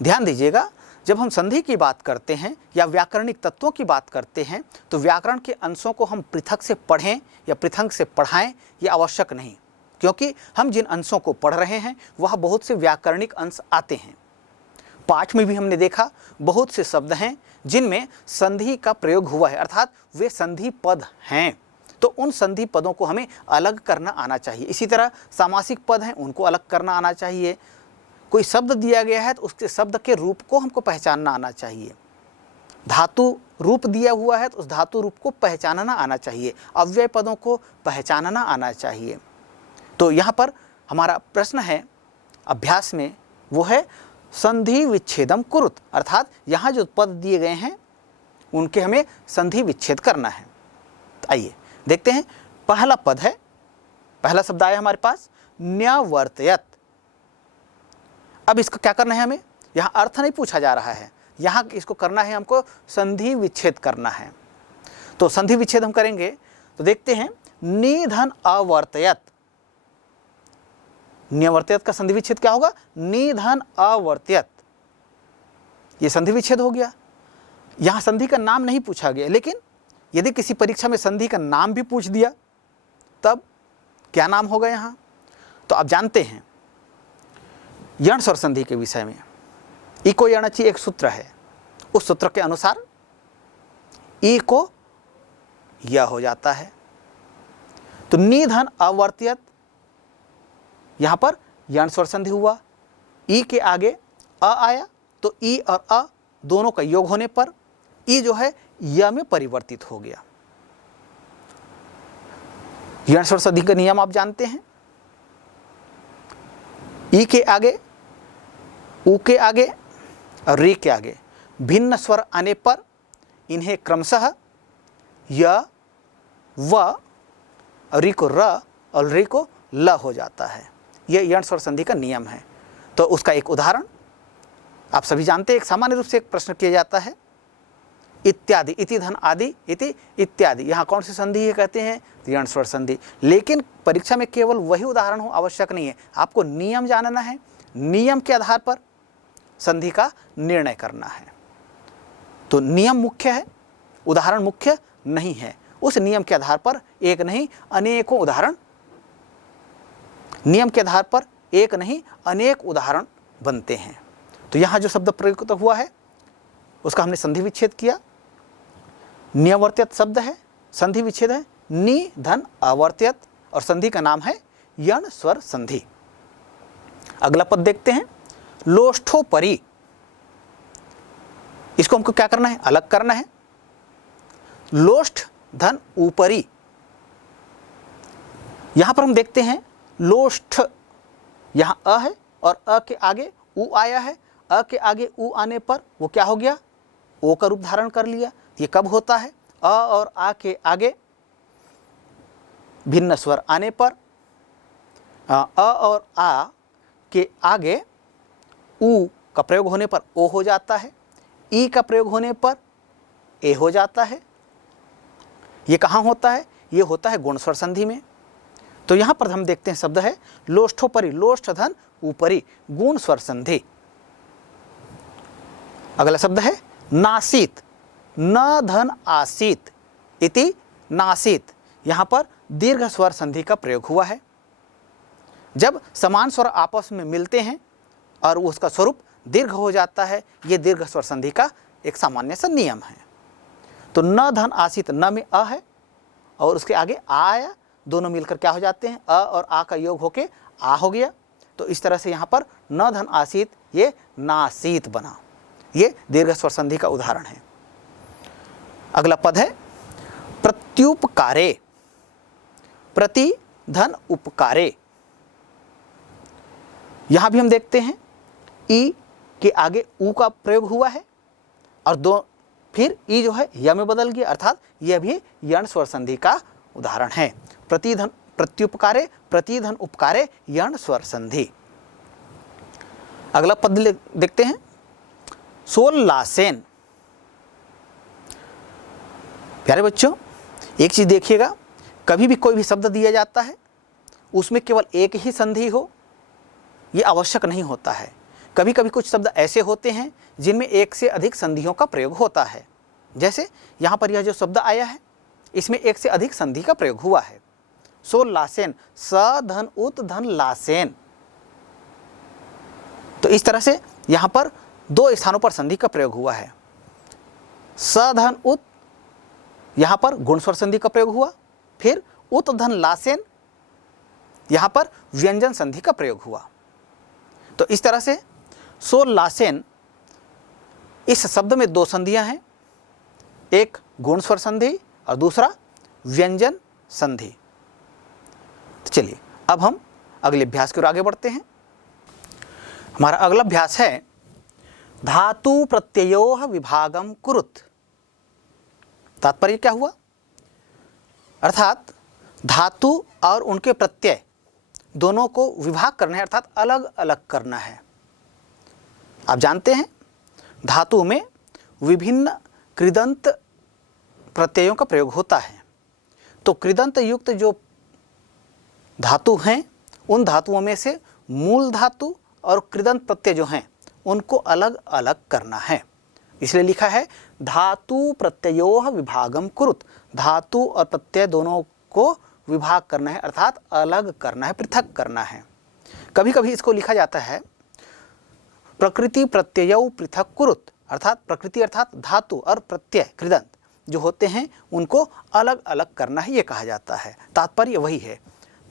ध्यान दीजिएगा, जब हम संधि की बात करते हैं या व्याकरणिक तत्वों की बात करते हैं तो व्याकरण के अंशों को हम पृथक से पढ़ें या पृथक से पढ़ाएं, ये आवश्यक नहीं, क्योंकि हम जिन अंशों को पढ़ रहे हैं वह बहुत से व्याकरणिक अंश आते हैं। पाठ में भी हमने देखा बहुत से शब्द हैं जिनमें संधि का प्रयोग हुआ है, अर्थात वे संधि पद हैं। तो उन संधि पदों को हमें अलग करना आना चाहिए। इसी तरह सामासिक पद हैं, उनको अलग करना आना चाहिए। कोई शब्द दिया गया है तो उसके शब्द के रूप को हमको पहचानना आना चाहिए। धातु रूप दिया हुआ है तो उस धातु रूप को पहचानना आना चाहिए। अव्यय पदों को पहचानना आना चाहिए। तो यहाँ पर हमारा प्रश्न है अभ्यास में, वो है संधि विच्छेदम कुरुत, अर्थात यहाँ जो पद दिए गए हैं उनके हमें संधि विच्छेद करना है। तो आइए देखते हैं। पहला पद है, पहला शब्द आया हमारे पास न्यवर्तयत। अब इसको क्या करना है हमें, यहाँ अर्थ नहीं पूछा जा रहा है, यहाँ इसको करना है हमको संधि विच्छेद करना है। तो संधि विच्छेद हम करेंगे तो देखते हैं निधन अवर्तयत। न्यवर्तयत का संधि विच्छेद क्या होगा, निधन अवर्तयत। ये संधि विच्छेद हो गया। यहाँ संधि का नाम नहीं पूछा गया, लेकिन यदि किसी परीक्षा में संधि का नाम भी पूछ दिया तब क्या नाम होगा यहाँ। तो आप जानते हैं यण स्वर संधि के विषय में इको यणचि एक सूत्र है, उस सूत्र के अनुसार ई को य हो जाता है। तो निधन अवर्तयत, यहाँ पर यण स्वर संधि हुआ, ई के आगे अ आया तो ई और अ दोनों का योग होने पर ई जो है य में परिवर्तित हो गया। यण स्वर संधि का नियम आप जानते हैं, ई के आगे, उ के आगे और री के आगे भिन्न स्वर आने पर इन्हें क्रमशः य, व, और री को र और री को ल हो जाता है। यह यण स्वर संधि का नियम है। तो उसका एक उदाहरण आप सभी जानते हैं, एक सामान्य रूप से एक प्रश्न किया जाता है, इत्यादि, इति धन आदि, इति इत्यादि, यहाँ कौन सी संधि है कहते हैं, यण स्वर संधि। लेकिन परीक्षा में केवल वही उदाहरण हो आवश्यक नहीं है, आपको नियम जानना है, नियम के आधार पर संधि का निर्णय करना है। तो नियम मुख्य है, उदाहरण मुख्य नहीं है। उस नियम के आधार पर एक नहीं अनेकों उदाहरण, नियम के आधार पर एक नहीं अनेक उदाहरण बनते हैं। तो यहाँ जो शब्द प्रयुक्त हुआ है उसका हमने संधि विच्छेद किया। न्यवर्तयत शब्द है, संधि विच्छेद है नि धन अवर्तयत, और संधि का नाम है यण स्वर संधि। अगला पद देखते हैं लोष्ठोपरि। इसको हमको क्या करना है, अलग करना है। लोष्ठ धन ऊपरी। यहां पर हम देखते हैं लोष्ठ, यहां अ है और अ के आगे उ आया है। अ के आगे उ आने पर वो क्या हो गया, ओ का रूप धारण कर लिया। ये कब होता है, अ और आ के आगे भिन्न स्वर आने पर, अ और आ के आगे उ का प्रयोग होने पर ओ हो जाता है, ई का प्रयोग होने पर ए हो जाता है। ये कहाँ होता है, ये होता है गुण स्वर संधि में। तो यहां पर हम देखते हैं शब्द है लोष्ठोपरि, लोष्ठ धन ऊपरी, गुण स्वर संधि। अगला शब्द है नासीत, न धन आसीत इति नासीत। यहां पर दीर्घ स्वर संधि का प्रयोग हुआ है। जब समान स्वर आपस में मिलते हैं और उसका स्वरूप दीर्घ हो जाता है, यह दीर्घ स्वर संधि का एक सामान्य सा नियम है। तो न धन आसीत, न में अ है और उसके आगे आ आया, दोनों मिलकर क्या हो जाते हैं, अ और आ का योग होके आ हो गया। तो इस तरह से यहाँ पर न धन आसीत, ये नासीत बना। ये दीर्घ स्वर संधि का उदाहरण है। अगला पद है प्रत्युपकारे, प्रति धन उपकारे। यहां भी हम देखते हैं ई के आगे ऊ का प्रयोग हुआ है और दो फिर ई जो है य में बदल गया, अर्थात यह भी यण स्वर संधि का उदाहरण है। प्रतिधन प्रत्युपकारे, प्रतिधन उपकारे, यण स्वर संधि। अगला पद देखते हैं सोल्लासेन। प्यारे बच्चों, एक चीज देखिएगा, कभी भी कोई भी शब्द दिया जाता है उसमें केवल एक ही संधि हो, यह आवश्यक नहीं होता है। कभी कभी कुछ शब्द ऐसे होते हैं जिनमें एक से अधिक संधियों का प्रयोग होता है। जैसे यहाँ पर यह जो शब्द आया है इसमें एक से अधिक संधि का प्रयोग हुआ है। सोल्लासेन, स धन उत धन लासेन। तो इस तरह से यहाँ पर दो स्थानों पर संधि का प्रयोग हुआ है। स धन उत, यहाँ पर गुण स्वर संधि का प्रयोग हुआ, फिर उत धन लासेन, यहाँ पर व्यंजन संधि का प्रयोग हुआ। तो इस तरह से सोल्लासेन, इस शब्द में दो संधियां हैं, एक गुण स्वर संधि और दूसरा व्यंजन संधि। तो चलिए अब हम अगले अभ्यास की ओर आगे बढ़ते हैं। हमारा अगला अभ्यास है धातु प्रत्ययोः विभागम कुरुत। तात्पर्य क्या हुआ, अर्थात धातु और उनके प्रत्यय दोनों को विभाग करना है, अर्थात अलग अलग करना है। आप जानते हैं धातु में विभिन्न कृदंत प्रत्ययों का प्रयोग होता है। तो कृदंत युक्त जो धातु हैं उन धातुओं में से मूल धातु और कृदंत प्रत्यय जो हैं उनको अलग अलग करना है। इसलिए लिखा है धातु प्रत्ययोः विभागम कुरुत। धातु और प्रत्यय दोनों को विभाग करना है, अर्थात अलग करना है, पृथक करना है। कभी कभी इसको लिखा जाता है प्रकृति प्रत्ययौ पृथक कुरुत, अर्थात प्रकृति अर्थात धातु और प्रत्यय कृदंत जो होते हैं उनको अलग अलग करना है, ये कहा जाता है। तात्पर्य वही है,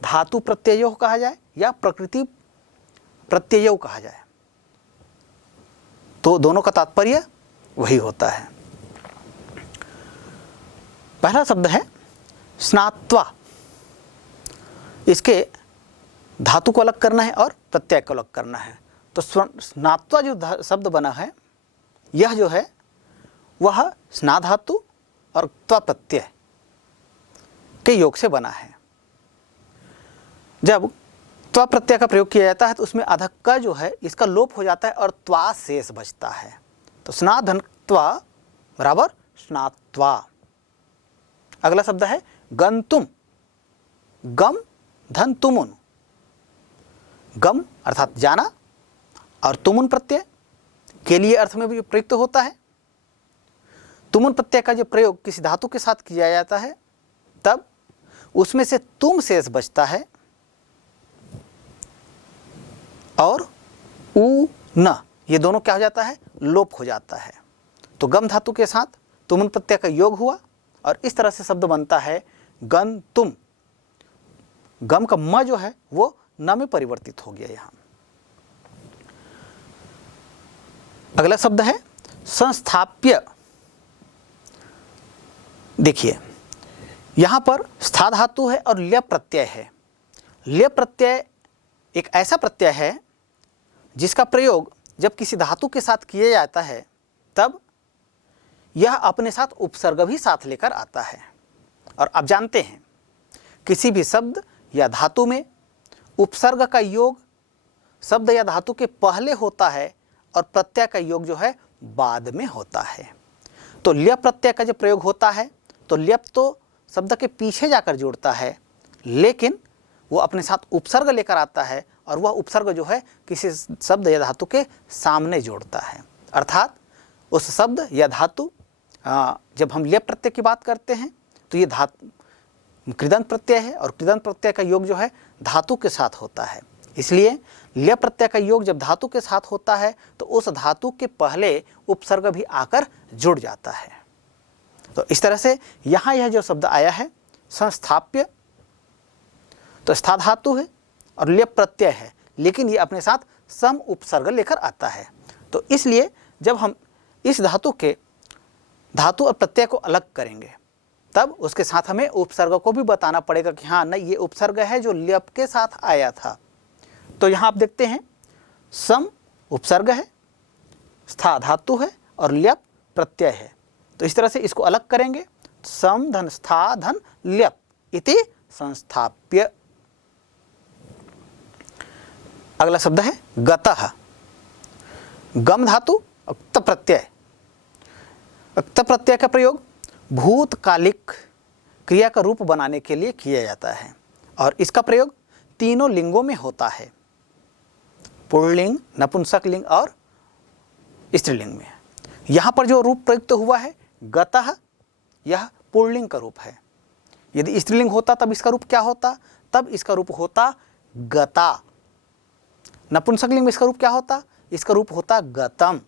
धातु प्रत्ययोः कहा जाए या प्रकृति प्रत्ययोः कहा जाए, तो दोनों का तात्पर्य वही होता है। पहला शब्द है स्नात्वा। इसके धातु को अलग करना है और प्रत्यय को अलग करना है। तो स्नात्वा जो शब्द बना है यह जो है वह स्ना धातु और त्वा प्रत्यय के योग से बना है। जब त्वा प्रत्यय का प्रयोग किया जाता है तो उसमें अधक का जो है इसका लोप हो जाता है और त्वा शेष बचता है। तो स्ना धन त्वा बराबर स्नात्वा। अगला शब्द है गंतुम। गम धन तुमुन। गम अर्थात जाना और तुमुन प्रत्यय के लिए अर्थ में भी प्रयुक्त होता है। तुमुन प्रत्यय का जो प्रयोग किसी धातु के साथ किया जाता है तब उसमें से तुम शेष बचता है और उ न, ये दोनों क्या हो जाता है, लोप हो जाता है। तो गम धातु के साथ तुमुन प्रत्यय का योग हुआ और इस तरह से शब्द बनता है गन तुम। गम का म जो है वो न में परिवर्तित हो गया यहां। अगला शब्द है संस्थाप्य। देखिए यहाँ पर स्था धातु है और ल्यप प्रत्यय है। ल्यप प्रत्यय एक ऐसा प्रत्यय है जिसका प्रयोग जब किसी धातु के साथ किया जाता है तब यह अपने साथ उपसर्ग भी साथ लेकर आता है। और आप जानते हैं किसी भी शब्द या धातु में उपसर्ग का योग शब्द या धातु के पहले होता है और प्रत्यय का योग जो है बाद में होता है। तो ल्यप प्रत्यय का जब प्रयोग होता है तो ल्यप तो शब्द के पीछे जाकर जुड़ता है, लेकिन वो अपने साथ उपसर्ग लेकर आता है और वह उपसर्ग जो है किसी शब्द या धातु के सामने जोड़ता है। अर्थात उस शब्द या धातु जब हम ल्यप प्रत्यय की बात करते हैं तो ये धातु कृदंत प्रत्यय है और कृदंत प्रत्यय का योग जो है धातु के साथ होता है। इसलिए ल्यप प्रत्यय का योग जब धातु के साथ होता है तो उस धातु के पहले उपसर्ग भी आकर जुड़ जाता है। तो इस तरह से यहाँ यह जो शब्द आया है संस्थाप्य, तो स्था धातु है और ल्यप प्रत्यय है, लेकिन ये अपने साथ सम उपसर्ग लेकर आता है। तो इसलिए जब हम इस धातु और प्रत्यय को अलग करेंगे तब उसके साथ हमें उपसर्ग को भी बताना पड़ेगा कि हाँ नहीं, ये उपसर्ग है जो ल्यप के साथ आया था। तो यहाँ आप देखते हैं सम उपसर्ग है, स्था धातु है और ल्यप प्रत्यय है। तो इस तरह से इसको अलग करेंगे, सम धन स्था धन ल्यप इति संस्थाप्य। अगला शब्द है गतः। गम धातु अक्त प्रत्यय। अक्त प्रत्यय का प्रयोग भूतकालिक क्रिया का रूप बनाने के लिए किया जाता है और इसका प्रयोग तीनों लिंगों में होता है, पुल्लिंग, नपुंसक लिंग और स्त्रीलिंग में। यहाँ पर जो रूप प्रयुक्त हुआ है गतः, यह पुल्लिंग का रूप है। यदि स्त्रीलिंग होता तब इसका रूप क्या होता? तब इसका रूप होता गता। नपुंसक लिंग में इसका रूप क्या होता? इसका रूप होता गतम।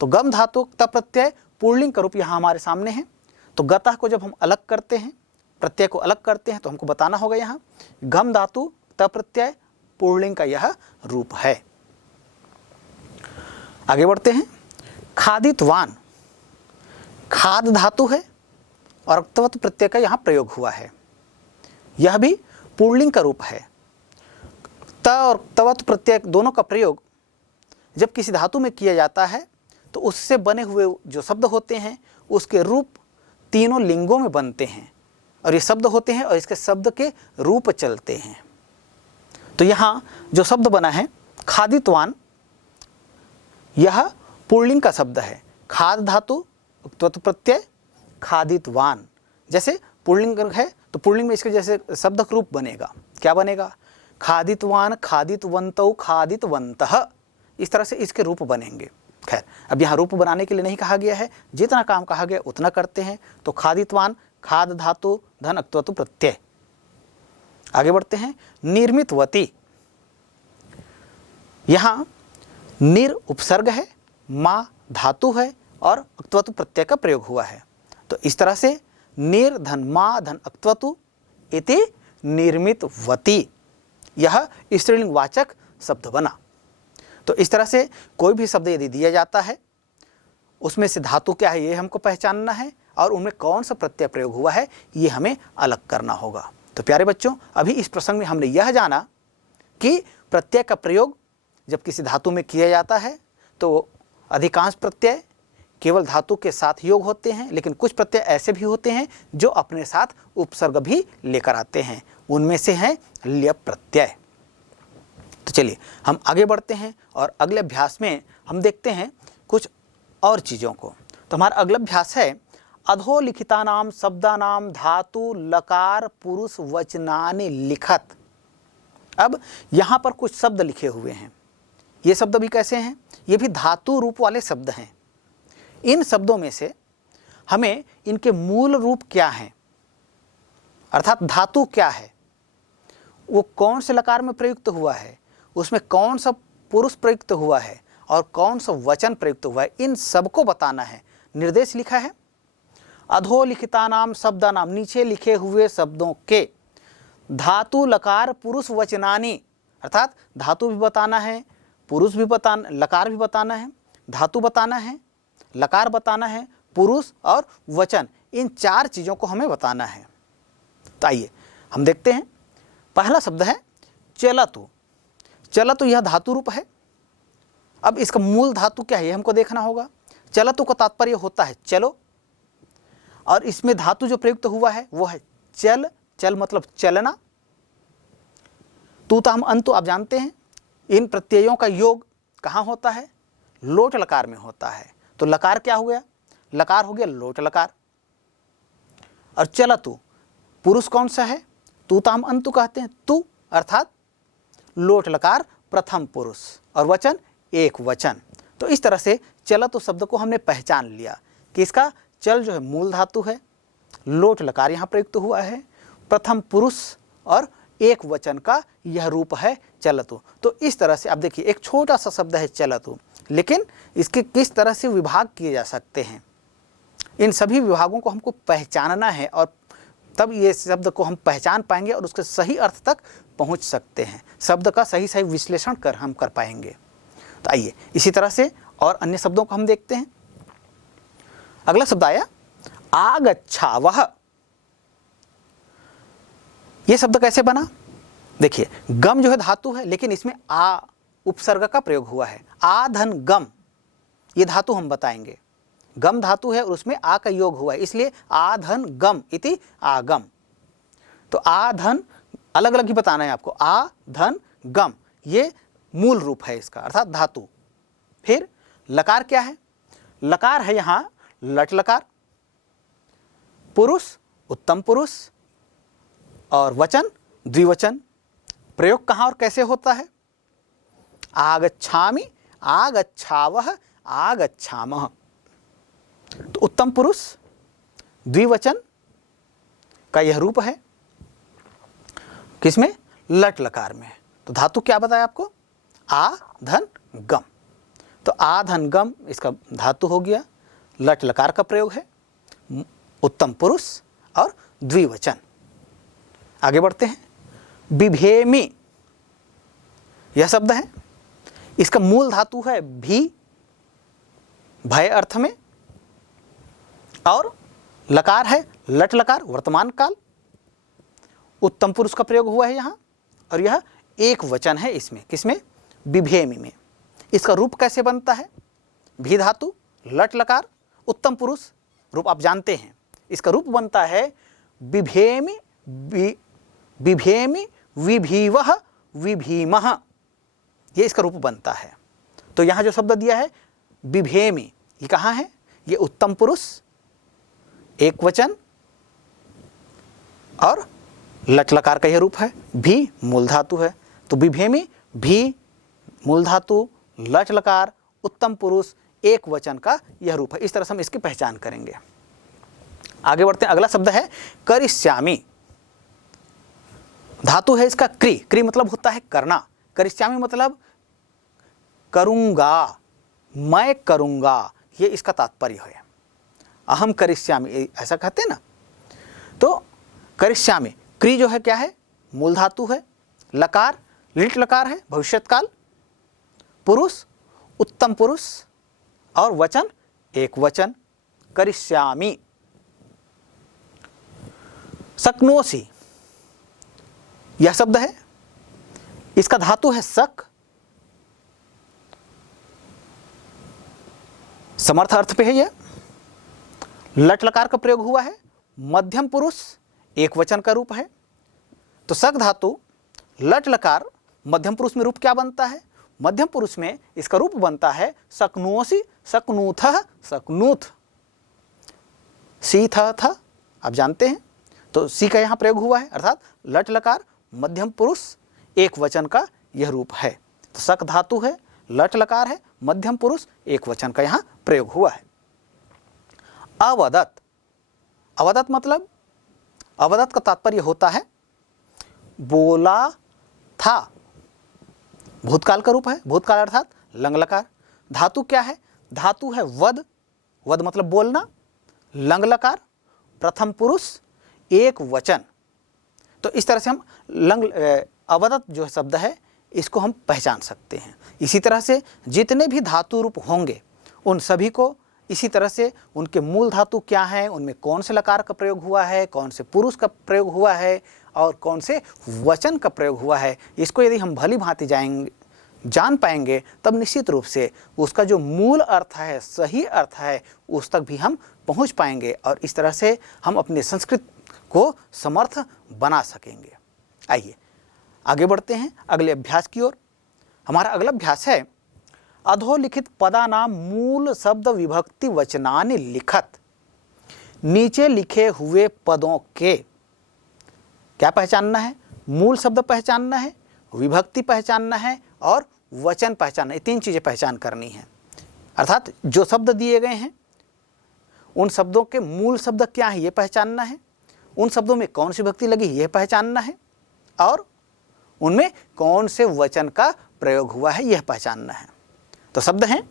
तो गम धातु त प्रत्यय पुल्लिंग का रूप यहाँ हमारे सामने है। तो गतः को जब हम अलग करते हैं, प्रत्यय को अलग करते हैं, तो हमको बताना होगा यहाँ गम धातु त प्रत्यय पुल्लिंग का यह रूप है। आगे बढ़ते हैं। खादितवान। खाद धातु है और अक्तवत प्रत्यय का यहाँ प्रयोग हुआ है। यह भी पुल्लिंग का रूप है। त और तवत प्रत्यय दोनों का प्रयोग जब किसी धातु में किया जाता है तो उससे बने हुए जो शब्द होते हैं उसके रूप तीनों लिंगों में बनते हैं और ये शब्द होते हैं और इसके शब्द के रूप चलते हैं। तो यहाँ जो शब्द बना है खादितवान, यह पुल्लिंग का शब्द है। खाद धातु त्वत प्रत्यय खादितवान। जैसे पुल्लिंग है तो पुल्लिंग में इसके जैसे शब्द रूप बनेगा, क्या बनेगा? खादितवान, खादितवन्तौ, खादितवन्तः। इस तरह से इसके रूप बनेंगे। खैर, अब यहाँ रूप बनाने के लिए नहीं कहा गया है, जितना काम कहा गया उतना करते हैं। तो खादितवान, खाद धातु धन अक्तवतु प्रत्यय। आगे बढ़ते हैं। निर्मितवती। यहाँ निर उपसर्ग है, मा धातु है और अक्तवतु प्रत्यय का प्रयोग हुआ है। तो इस तरह से निर धन मा धन अक्तवतु इति निर्मितवती, यह स्त्रीलिंग वाचक शब्द बना। तो इस तरह से कोई भी शब्द यदि दिया जाता है उसमें से धातु क्या है ये हमको पहचानना है और उनमें कौन सा प्रत्यय प्रयोग हुआ है ये हमें अलग करना होगा। तो प्यारे बच्चों, अभी इस प्रसंग में हमने यह जाना कि प्रत्यय का प्रयोग जब किसी धातु में किया जाता है तो अधिकांश प्रत्यय केवल धातु के साथ योग होते हैं, लेकिन कुछ प्रत्यय ऐसे भी होते हैं जो अपने साथ उपसर्ग भी लेकर आते हैं। उनमें से है ल्यप प्रत्यय। तो चलिए हम आगे बढ़ते हैं और अगले अभ्यास में हम देखते हैं कुछ और चीज़ों को। तो हमारा अगला अभ्यास है अधोलिखितानाम शब्दानाम धातु लकार पुरुष वचनानि लिखत। अब यहाँ पर कुछ शब्द लिखे हुए हैं। ये शब्द भी कैसे हैं? ये भी धातु रूप वाले शब्द हैं। इन शब्दों में से हमें इनके मूल रूप क्या हैं, अर्थात धातु क्या है, वो कौन से लकार में प्रयुक्त हुआ है, उसमें कौन सा पुरुष प्रयुक्त हुआ है और कौन सा वचन प्रयुक्त हुआ है, इन सबको बताना है। निर्देश लिखा है अधोलिखितानाम शब्दानाम, नीचे लिखे हुए शब्दों के धातु लकार पुरुष वचनानि, अर्थात धातु भी बताना है, पुरुष भी बताना, लकार भी बताना है, धातु बताना है, लकार बताना है, पुरुष और वचन, इन चार चीज़ों को हमें बताना है। तो आइए हम देखते हैं। पहला शब्द है चलतु। चलतु यह धातु रूप है। अब इसका मूल धातु क्या है ये हमको देखना होगा। चलतु का तात्पर्य होता है चलो, और इसमें धातु जो प्रयुक्त हुआ है वो है चल। चल मतलब चलना। तूताम अंतु आप जानते हैं इन प्रत्ययों का योग कहाँ होता है? लोट लकार में होता है। तो लकार क्या हो गया? लकार हो गया लोट लकार। और चलतु पुरुष कौन सा है? तूताम अंतु कहते हैं। तू अर्थात लोट लकार प्रथम पुरुष और वचन एक वचन। तो इस तरह से चलतु शब्द को हमने पहचान लिया कि इसका चल जो है मूल धातु है, लोट लकार यहाँ प्रयुक्त हुआ है, प्रथम पुरुष और एक वचन का यह रूप है चलतु। तो इस तरह से आप देखिए एक छोटा सा शब्द है चलतु, लेकिन इसके किस तरह से विभाग किए जा सकते हैं, इन सभी विभागों को हमको पहचानना है और तब ये शब्द को हम पहचान पाएंगे और उसके सही अर्थ तक पहुंच सकते हैं। शब्द का सही सही विश्लेषण हम कर पाएंगे। तो आइए इसी तरह से और अन्य शब्दों को हम देखते हैं। अगला शब्द आया आगच्छावः। ये शब्द कैसे बना? देखिए गम जो है धातु है, लेकिन इसमें आ उपसर्ग का प्रयोग हुआ है। आ धन गम ये धातु हम बताएंगे। गम धातु है और उसमें आ का योग हुआ है, इसलिए आ धन गम इति आगम। तो आ धन अलग अलग ही बताना है आपको। आ धन गम ये मूल रूप है इसका अर्थात धातु। फिर लकार क्या है? लकार है यहाँ लट लकार, पुरुष उत्तम पुरुष और वचन द्विवचन। प्रयोग कहाँ और कैसे होता है? आगच्छामि, आगच्छावः, आगच्छामः। तो उत्तम पुरुष द्विवचन का यह रूप है किसमें? लट लकार में। तो धातु क्या बताया आपको? आ धन गम। तो आ धन गम इसका धातु हो गया, लट लकार का प्रयोग है, उत्तम पुरुष और द्विवचन। आगे बढ़ते हैं। बिभेमि यह शब्द है, इसका मूल धातु है भी, भय अर्थ में, और लकार है लट लकार वर्तमान काल। उत्तम पुरुष का प्रयोग हुआ है यहाँ और यह एक वचन है इसमें। किसमें? बिभेमि में। इसका रूप कैसे बनता है? भी धातु लट लकार उत्तम पुरुष रूप आप जानते हैं। इसका रूप बनता है बिभेमि, बिभेमि विभीवः विभीमः, ये इसका रूप बनता है। तो यहाँ जो शब्द दिया है बिभेमि, ये कहाँ है? ये उत्तम पुरुष एक वचन और लट लकार का यह रूप है। भी मूल धातु है। तो बिभेमि भी मूल धातु, लट लकार, उत्तम पुरुष, एक वचन का यह रूप है। इस तरह से हम इसकी पहचान करेंगे। आगे बढ़ते हैं। अगला शब्द है करिष्यामि। धातु है इसका क्रि। क्रि मतलब होता है करना। करिष्यामि मतलब करूंगा, मैं करूंगा, ये इसका तात्पर्य है। अहम करिष्यामि ऐसा कहते हैं ना। तो करिष्यामि क्रि जो है क्या है? मूल धातु है, लकार लिट लकार है भविष्यत काल, पुरुष उत्तम पुरुष और वचन एक वचन। करिष्यामि। शक्नोषि यह शब्द है, इसका धातु है शक, समर्थ अर्थ पे है यह। लट लकार का प्रयोग हुआ है, मध्यम पुरुष एक वचन का रूप है। तो शक धातु लट लकार मध्यम पुरुष में रूप क्या बनता है? मध्यम पुरुष में इसका रूप बनता है शक्नोषि, शक्नूथः, शक्नूथ। सी था आप जानते हैं। तो सी का यहाँ प्रयोग हुआ है अर्थात लट लकार मध्यम पुरुष एक वचन का यह रूप है। तो शक धातु है, लट लकार है, मध्यम पुरुष एक वचन का यहाँ प्रयोग हुआ है। अवदत्। अवदत् मतलब अवदत् का तात्पर्य होता है बोला था। भूतकाल का रूप है, भूतकाल अर्थात लंग लकार। धातु क्या है? धातु है वद। वद मतलब बोलना, लंग लकार प्रथम पुरुष एक वचन। तो इस तरह से हम लंग अवदत् जो शब्द है इसको हम पहचान सकते हैं। इसी तरह से जितने भी धातु रूप होंगे उन सभी को इसी तरह से उनके मूल धातु क्या हैं, उनमें कौन से लकार का प्रयोग हुआ है, कौन से पुरुष का प्रयोग हुआ है और कौन से वचन का प्रयोग हुआ है, इसको यदि हम भली भांति जान पाएंगे तब निश्चित रूप से उसका जो मूल अर्थ है, सही अर्थ है, उस तक भी हम पहुंच पाएंगे और इस तरह से हम अपने संस्कृत को समर्थ बना सकेंगे। आइए आगे बढ़ते हैं अगले अभ्यास की ओर। हमारा अगला अभ्यास है अधोलिखित पदानाम मूल शब्द विभक्ति वचनानि लिखत। नीचे लिखे हुए पदों के क्या पहचानना है, मूल शब्द पहचानना है, विभक्ति पहचानना है और वचन पहचानना है। 3 चीज़ें पहचान करनी है। अर्थात जो शब्द दिए गए हैं उन शब्दों के मूल शब्द क्या है ये पहचानना है, उन शब्दों में कौन सी विभक्ति लगी ये पहचानना है और उनमें कौन से वचन का प्रयोग हुआ है यह पहचानना है। तो शब्द हैं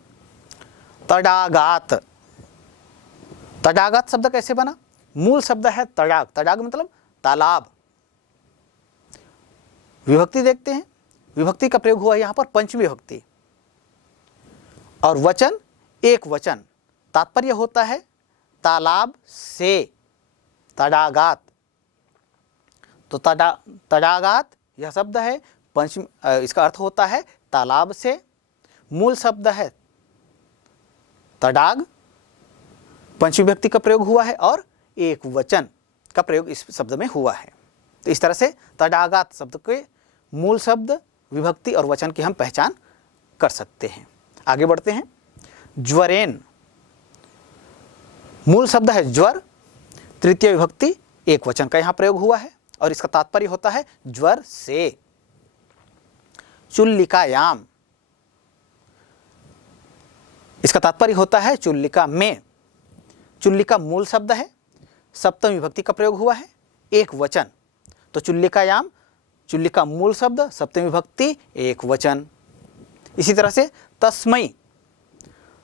तडागात। तडागात शब्द कैसे बना, मूल शब्द है तडाग, तडाग मतलब तालाब। विभक्ति देखते हैं, विभक्ति का प्रयोग हुआ यहां पर पंचमी विभक्ति और वचन एक वचन। तात्पर्य होता है तालाब से, तडागात। तो तडागात यह शब्द है पंचमी, इसका अर्थ होता है तालाब से। मूल शब्द है तडाग, पंचमी विभक्ति का प्रयोग हुआ है और एक वचन का प्रयोग इस शब्द में हुआ है। तो इस तरह से तडागात शब्द के मूल शब्द, विभक्ति और वचन की हम पहचान कर सकते हैं। आगे बढ़ते हैं। ज्वरेन, मूल शब्द है ज्वर, तृतीय विभक्ति एक वचन का यहां प्रयोग हुआ है और इसका तात्पर्य होता है ज्वर से। चुल्लिकायाम, इसका तात्पर्य होता है चुल्लिका में। चुल्लिका मूल शब्द है, सप्तमी विभक्ति का प्रयोग हुआ है, एक वचन। तो चुल्लिकायाम, चुल्लिका मूल शब्द, सप्तमी विभक्ति एक वचन। इसी तरह से तस्मै,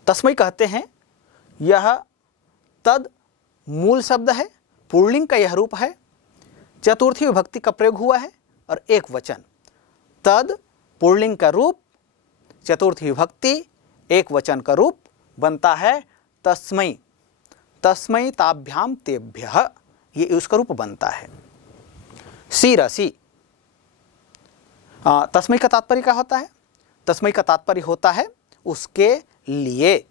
तस्मै कहते हैं यह तद मूल शब्द है, पुल्लिंग का यह रूप है, चतुर्थी विभक्ति का प्रयोग हुआ है और एक वचन। तद पुल्लिंग का रूप, चतुर्थी विभक्ति एक वचन का रूप बनता है तस्मै। तस्मै ताभ्याम तेभ्यः, ये उसका रूप बनता है। शिरसि, तस्मै का तात्पर्य क्या होता है, तस्मै का तात्पर्य होता है उसके लिए।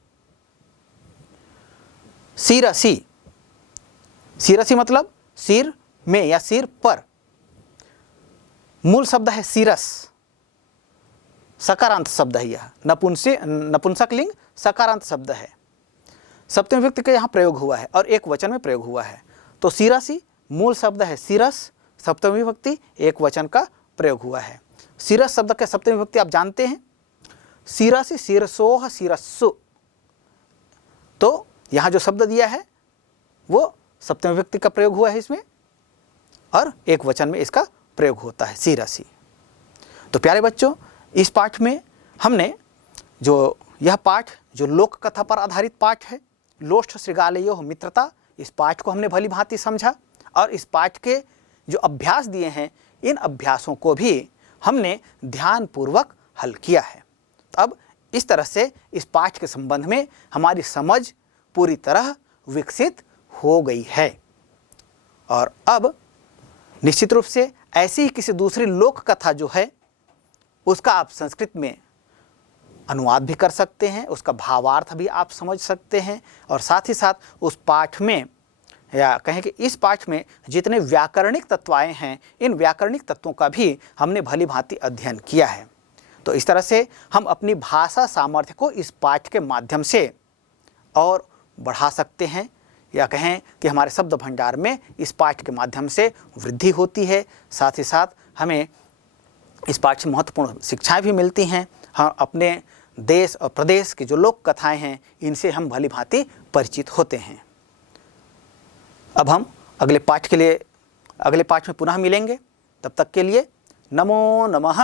शिरसि, शिरसि मतलब सिर में या सिर पर। मूल शब्द है शिरस, सकारांत शब्द है यह, नपुंसक लिंग सकारांत शब्द है। सप्तमी विभक्ति का यहाँ प्रयोग हुआ है और एक वचन में प्रयोग हुआ है। तो शिरसि मूल शब्द है शिरस, सप्तमी विभक्ति एक वचन का प्रयोग हुआ है। शिरस शब्द का सप्तमी विभक्ति आप जानते हैं, शिरसि शिरसोह शिरस्सु। तो यहाँ जो शब्द दिया है वो सप्तमी विभक्ति का प्रयोग हुआ है इसमें और एक वचन में इसका प्रयोग होता है शिरसि। तो प्यारे बच्चों, इस पाठ में हमने यह पाठ जो लोक कथा पर आधारित पाठ है, लोष्ठ शृगालयोः मित्रता, इस पाठ को हमने भली भांति समझा और इस पाठ के जो अभ्यास दिए हैं इन अभ्यासों को भी हमने ध्यानपूर्वक हल किया है। अब इस तरह से इस पाठ के संबंध में हमारी समझ पूरी तरह विकसित हो गई है और अब निश्चित रूप से ऐसी ही किसी दूसरी लोक कथा जो है उसका आप संस्कृत में अनुवाद भी कर सकते हैं, उसका भावार्थ भी आप समझ सकते हैं और साथ ही साथ उस पाठ में या कहें कि इस पाठ में जितने व्याकरणिक तत्व आए हैं इन व्याकरणिक तत्वों का भी हमने भली भांति अध्ययन किया है। तो इस तरह से हम अपनी भाषा सामर्थ्य को इस पाठ के माध्यम से और बढ़ा सकते हैं या कहें कि हमारे शब्द भंडार में इस पाठ के माध्यम से वृद्धि होती है। साथ ही साथ हमें इस पाठ से महत्वपूर्ण शिक्षाएं भी मिलती हैं। हम अपने देश और प्रदेश की जो लोक कथाएं हैं इनसे हम भली भांति परिचित होते हैं। अब हम अगले पाठ में पुनः मिलेंगे। तब तक के लिए नमो नमः।